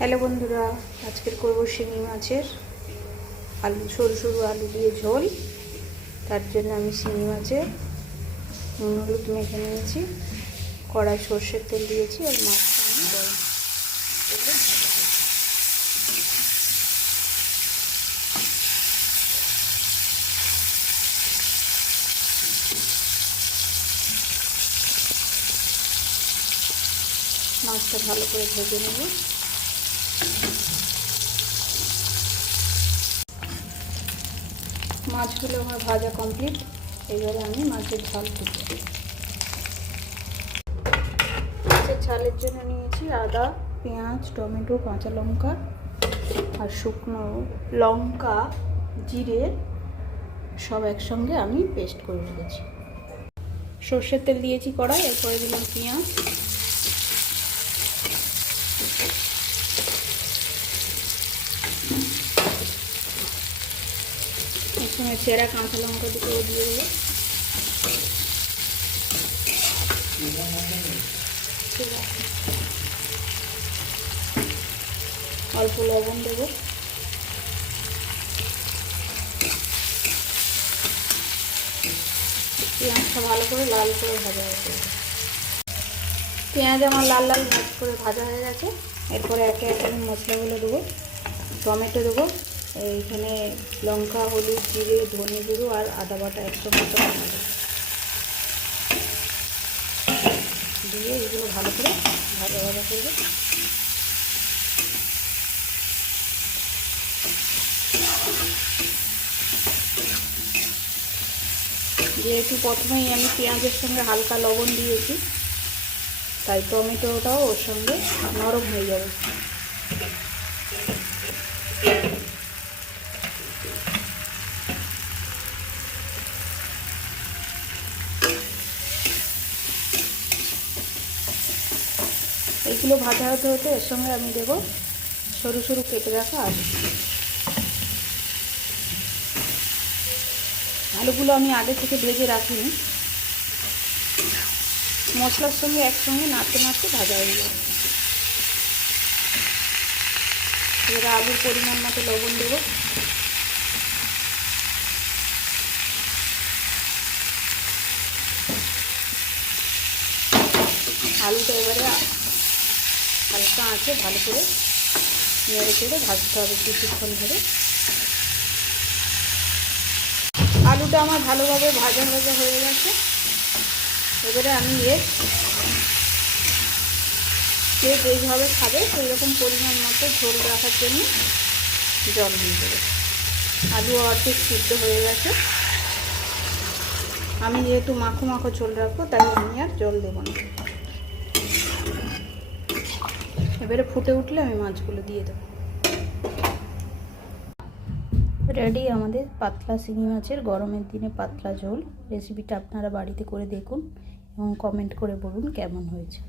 Hello বন্ধুরা, আজকের করব শিঙি মাছের সরু সরু আলু দিয়ে ঝোল। তার জন্য আমি শিঙি মাছে নুন হলুদ মেখে নিয়েছি, কড়াই সর্ষের তেল দিয়েছি আর মাছটা আমি গরম করে মাছটা ভালো করে ভেজে নেব। মাছগুলো আমার ভাজা কমপ্লিট। এবারে আমি মাছের ঝাল দিচ্ছি। মাছের ঝালের জন্য নিয়েছি আদা, পেঁয়াজ, টমেটো, কাঁচা লঙ্কা আর শুকনো লঙ্কা, জিরে সব একসঙ্গে আমি পেস্ট করে রেখেছি। সর্ষের তেল দিয়েছি কড়াই, এরপরে দিলাম পেঁয়াজ, এর সঙ্গে চেরা কাঁচা লঙ্কা দুটো দিয়ে দেবো। অল্প লবণ দেবো। পেঁয়াজটা ভালো করে লাল করে ভাজা হয়ে গেছে। পেঁয়াজ আমার লাল লাল করে ভাজা হয়ে গেছে। এরপরে একে একে আমি মশলাগুলো দেবো। টমেটো দেবো, এইখানে লঙ্কা, হলুদ, জিরে, ধনে গুঁড়ো আর আদা বাটা একসঙ্গে দিয়ে এগুলো ভালো করে ভাজা ভাজা করবো। যেহেতু প্রথমেই আমি পেঁয়াজের সঙ্গে হালকা লবণ দিয়েছি, তাই টমেটোটাও ওর সঙ্গে নরম হয়ে যাবে। এইগুলো ভাজা হতে হতে এর সঙ্গে আমি দেবো সরু সরু কেটে রাখা আলু। আলুগুলো আমি আগে থেকে ভেজে রাখিনি, মশলার সঙ্গে একসঙ্গে নাড়তে নাড়তে ভাজা হয়ে যাবে। এবারে আলুর পরিমাণ মতো লবণ দেবো। আলুটা এবারে হালকা আঁচে ভালো করে নেড়ে চেড়ে ভাজতে হবে কিছুক্ষণ ধরে। আলুটা আমার ভালোভাবে ভাজা ভাজা হয়ে গেছে। এবারে আমি যে যেইভাবে খাবে সেই রকম পরিমাণ মতো ঝোল রাখার জন্য জল দিয়ে দেবো। আলু অর্ধেক সিদ্ধ হয়ে গেছে। আমি যেহেতু মাখো মাখো ঝোল রাখবো, তাই আমি আর জল দেবো না। এবারে ফুটে উঠলে আমি মাছগুলো দিয়ে দেবো। রেডি আমাদের পাতলা শিঙি মাছের গরমের দিনে পাতলা ঝোল। রেসিপিটা আপনারা বাড়িতে করে দেখুন এবং কমেন্ট করে বলুন কেমন হয়েছে।